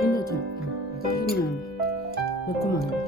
괜찮죠? 응. 튀김은 매콤한